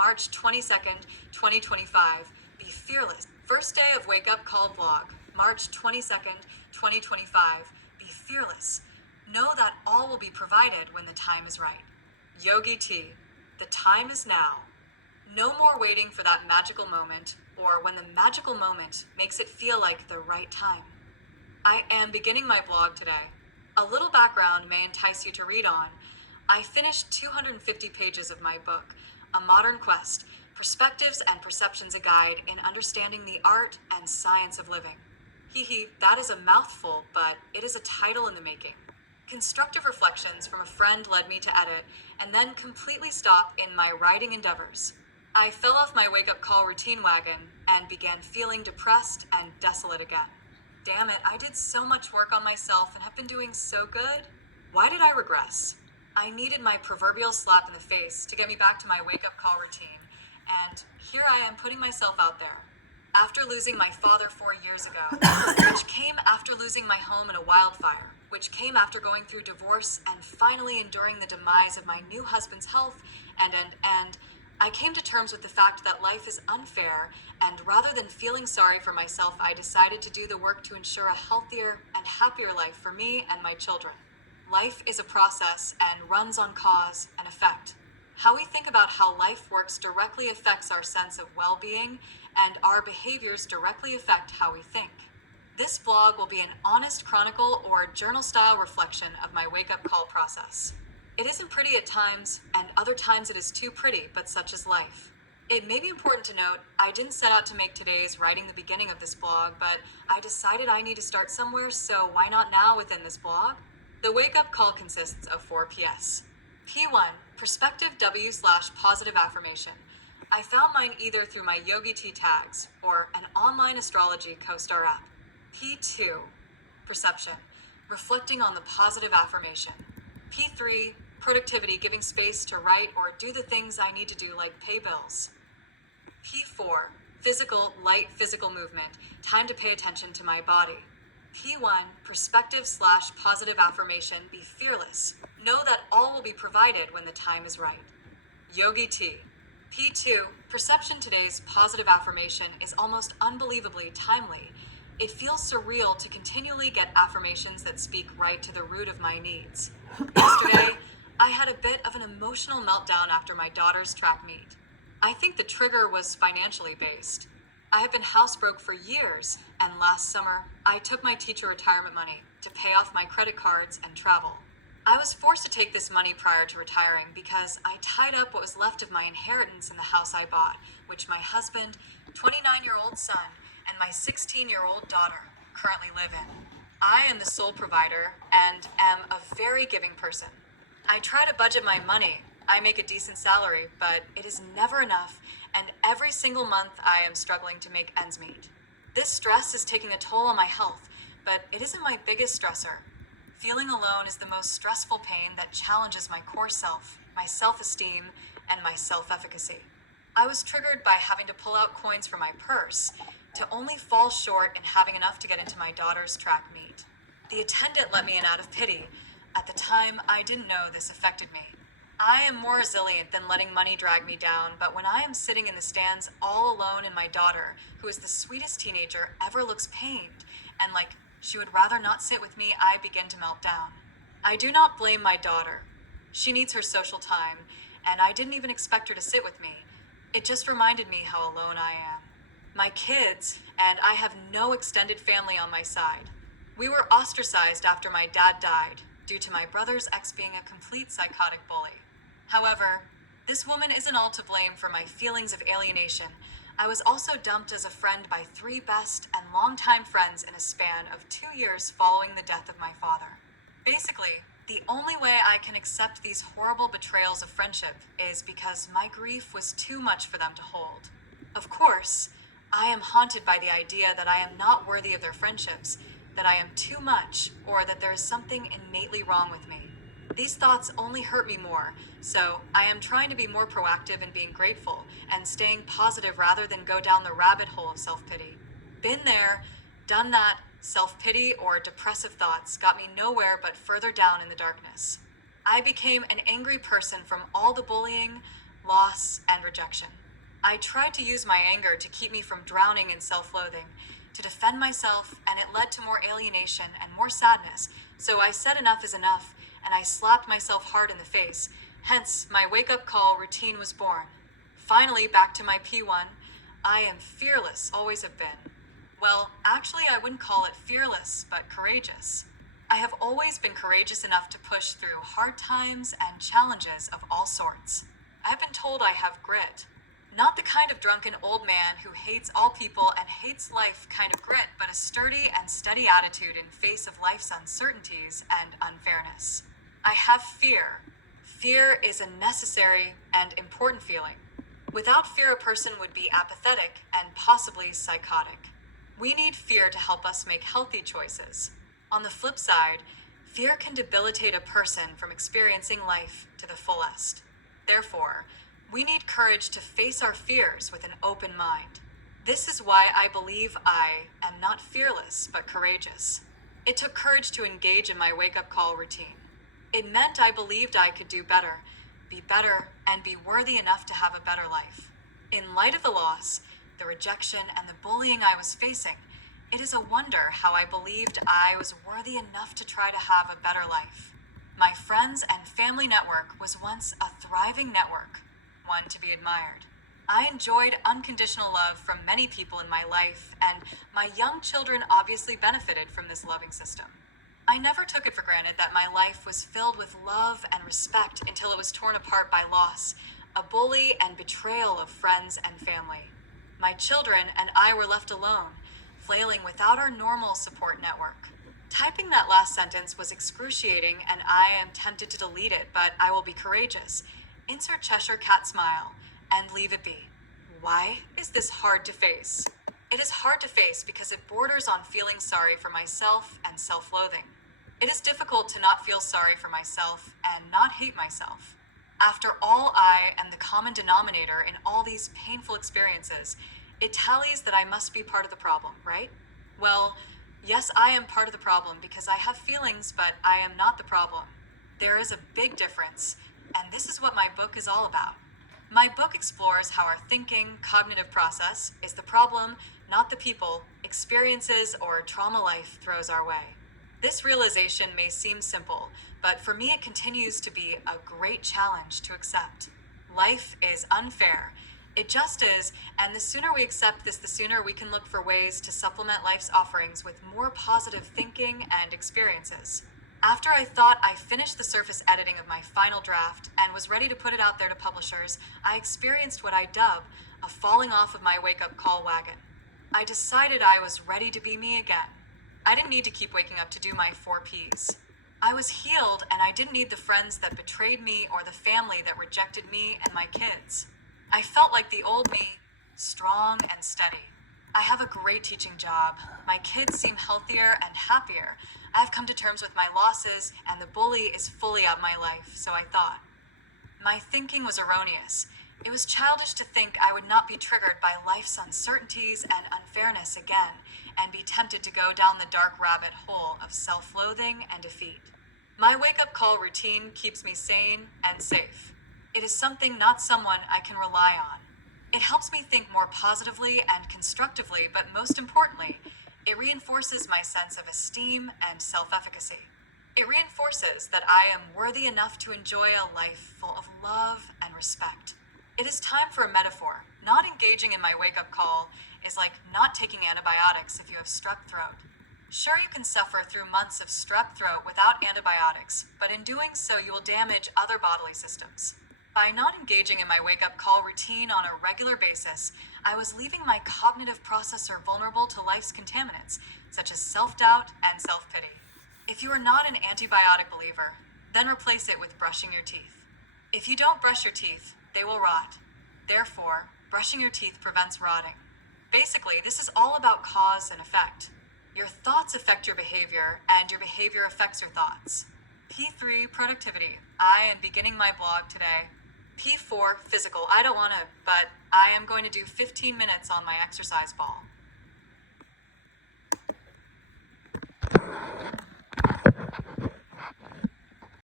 March 22nd, 2025. Be fearless. First day of Wake Up Call vlog, March 22nd, 2025. Be fearless. Know that all will be provided when the time is right. Yogi Tea. The time is now. No more waiting for that magical moment, or when the magical moment makes it feel like the right time. I am beginning my vlog today. A little background may entice you to read on. I finished 250 pages of my book, A Modern Quest, Perspectives and Perceptions, a Guide in Understanding the Art and Science of Living. Hee Hee, that is a mouthful, but it is a title in the making. Constructive reflections from a friend led me to edit, and then completely stop in my writing endeavors. I fell off my wake-up call routine wagon and began feeling depressed and desolate again. Damn it, I did so much work on myself and have been doing so good. Why did I regress? I needed my proverbial slap in the face to get me back to my wake-up call routine, and here I am putting myself out there. After losing my father 4 years ago, which came after losing my home in a wildfire, which came after going through divorce and finally enduring the demise of my new husband's health, and I came to terms with the fact that life is unfair, and rather than feeling sorry for myself, I decided to do the work to ensure a healthier and happier life for me and my children. Life is a process and runs on cause and effect. How we think about how life works directly affects our sense of well-being, and our behaviors directly affect how we think. This vlog will be an honest chronicle or journal-style reflection of my wake-up call process. It isn't pretty at times, and other times it is too pretty, but such is life. It may be important to note, I didn't set out to make today's writing the beginning of this blog, but I decided I need to start somewhere, so why not now within this blog? The wake-up call consists of 4 PS. P1, Perspective W/positive affirmation. I found mine either through my Yogi Tea tags or an online astrology co-star app. P2, Perception, reflecting on the positive affirmation. P3, Productivity, giving space to write or do the things I need to do like pay bills. P4, Physical, light physical movement, time to pay attention to my body. P1, Perspective/positive affirmation, be fearless. Know that all will be provided when the time is right. Yogi Tea. P2, Perception, today's positive affirmation is almost unbelievably timely. It feels surreal to continually get affirmations that speak right to the root of my needs. Yesterday, I had a bit of an emotional meltdown after my daughter's track meet. I think the trigger was financially based. I have been housebroke for years, and last summer, I took my teacher retirement money to pay off my credit cards and travel. I was forced to take this money prior to retiring because I tied up what was left of my inheritance in the house I bought, which my husband, 29-year-old son, and my 16-year-old daughter currently live in. I am the sole provider and am a very giving person. I try to budget my money. I make a decent salary, but it is never enough, and every single month I am struggling to make ends meet. This stress is taking a toll on my health, but it isn't my biggest stressor. Feeling alone is the most stressful pain that challenges my core self, my self-esteem, and my self-efficacy. I was triggered by having to pull out coins from my purse to only fall short in having enough to get into my daughter's track meet. The attendant let me in out of pity. At the time, I didn't know this affected me. I am more resilient than letting money drag me down, but when I am sitting in the stands all alone and my daughter, who is the sweetest teenager ever, looks pained and like she would rather not sit with me, I begin to melt down. I do not blame my daughter. She needs her social time, and I didn't even expect her to sit with me. It just reminded me how alone I am. My kids, and I have no extended family on my side. We were ostracized after my dad died, due to my brother's ex being a complete psychotic bully. However, this woman isn't all to blame for my feelings of alienation. I was also dumped as a friend by 3 best and longtime friends in a span of 2 years following the death of my father. Basically, the only way I can accept these horrible betrayals of friendship is because my grief was too much for them to hold. Of course, I am haunted by the idea that I am not worthy of their friendships, that I am too much, or that there is something innately wrong with me. These thoughts only hurt me more, so I am trying to be more proactive in being grateful and staying positive rather than go down the rabbit hole of self-pity. Been there, done that. Self-pity or depressive thoughts got me nowhere but further down in the darkness. I became an angry person from all the bullying, loss, and rejection. I tried to use my anger to keep me from drowning in self-loathing, to defend myself, and it led to more alienation and more sadness. So I said enough is enough, and I slapped myself hard in the face. Hence, my wake-up call routine was born. Finally, back to my P1. I am fearless, always have been. Well, actually, I wouldn't call it fearless, but courageous. I have always been courageous enough to push through hard times and challenges of all sorts. I've been told I have grit. Not the kind of drunken old man who hates all people and hates life kind of grit, but a sturdy and steady attitude in face of life's uncertainties and unfairness. I have fear. Fear is a necessary and important feeling. Without fear, a person would be apathetic and possibly psychotic. We need fear to help us make healthy choices. On the flip side, fear can debilitate a person from experiencing life to the fullest. Therefore, we need courage to face our fears with an open mind. This is why I believe I am not fearless, but courageous. It took courage to engage in my wake-up call routine. It meant I believed I could do better, and be worthy enough to have a better life. In light of the loss, the rejection, and the bullying I was facing, it is a wonder how I believed I was worthy enough to try to have a better life. My friends and family network was once a thriving network, one to be admired. I enjoyed unconditional love from many people in my life, and my young children obviously benefited from this loving system. I never took it for granted that my life was filled with love and respect until it was torn apart by loss, a bully, and betrayal of friends and family. My children and I were left alone, flailing without our normal support network. Typing that last sentence was excruciating, and I am tempted to delete it, but I will be courageous. Insert Cheshire Cat smile and leave it be. Why is this hard to face? It is hard to face because it borders on feeling sorry for myself and self-loathing. It is difficult to not feel sorry for myself and not hate myself. After all, I am the common denominator in all these painful experiences. It tallies that I must be part of the problem, right? Well, yes, I am part of the problem because I have feelings, but I am not the problem. There is a big difference, and this is what my book is all about. My book explores how our thinking, cognitive process is the problem, not the people, experiences, or trauma life throws our way. This realization may seem simple, but for me it continues to be a great challenge to accept. Life is unfair. It just is, and the sooner we accept this, the sooner we can look for ways to supplement life's offerings with more positive thinking and experiences. After I thought I finished the surface editing of my final draft and was ready to put it out there to publishers, I experienced what I dub a falling off of my wake-up call wagon. I decided I was ready to be me again. I didn't need to keep waking up to do my 4 Ps. I was healed, and I didn't need the friends that betrayed me or the family that rejected me and my kids. I felt like the old me, strong and steady. I have a great teaching job. My kids seem healthier and happier. I've come to terms with my losses, and the bully is fully out of my life, so I thought. My thinking was erroneous. It was childish to think I would not be triggered by life's uncertainties and unfairness again, and be tempted to go down the dark rabbit hole of self-loathing and defeat. My wake-up call routine keeps me sane and safe. It is something, not someone, I can rely on. It helps me think more positively and constructively, but most importantly, it reinforces my sense of esteem and self-efficacy. It reinforces that I am worthy enough to enjoy a life full of love and respect. It is time for a metaphor. Not engaging in my wake-up call is like not taking antibiotics if you have strep throat. Sure, you can suffer through months of strep throat without antibiotics, but in doing so, you will damage other bodily systems. By not engaging in my wake-up call routine on a regular basis, I was leaving my cognitive processor vulnerable to life's contaminants, such as self-doubt and self-pity. If you are not an antibiotic believer, then replace it with brushing your teeth. If you don't brush your teeth, they will rot. Therefore, brushing your teeth prevents rotting. Basically, this is all about cause and effect. Your thoughts affect your behavior, and your behavior affects your thoughts. P3, productivity. I am beginning my blog today. P4, physical. I don't want to, but I am going to do 15 minutes on my exercise ball.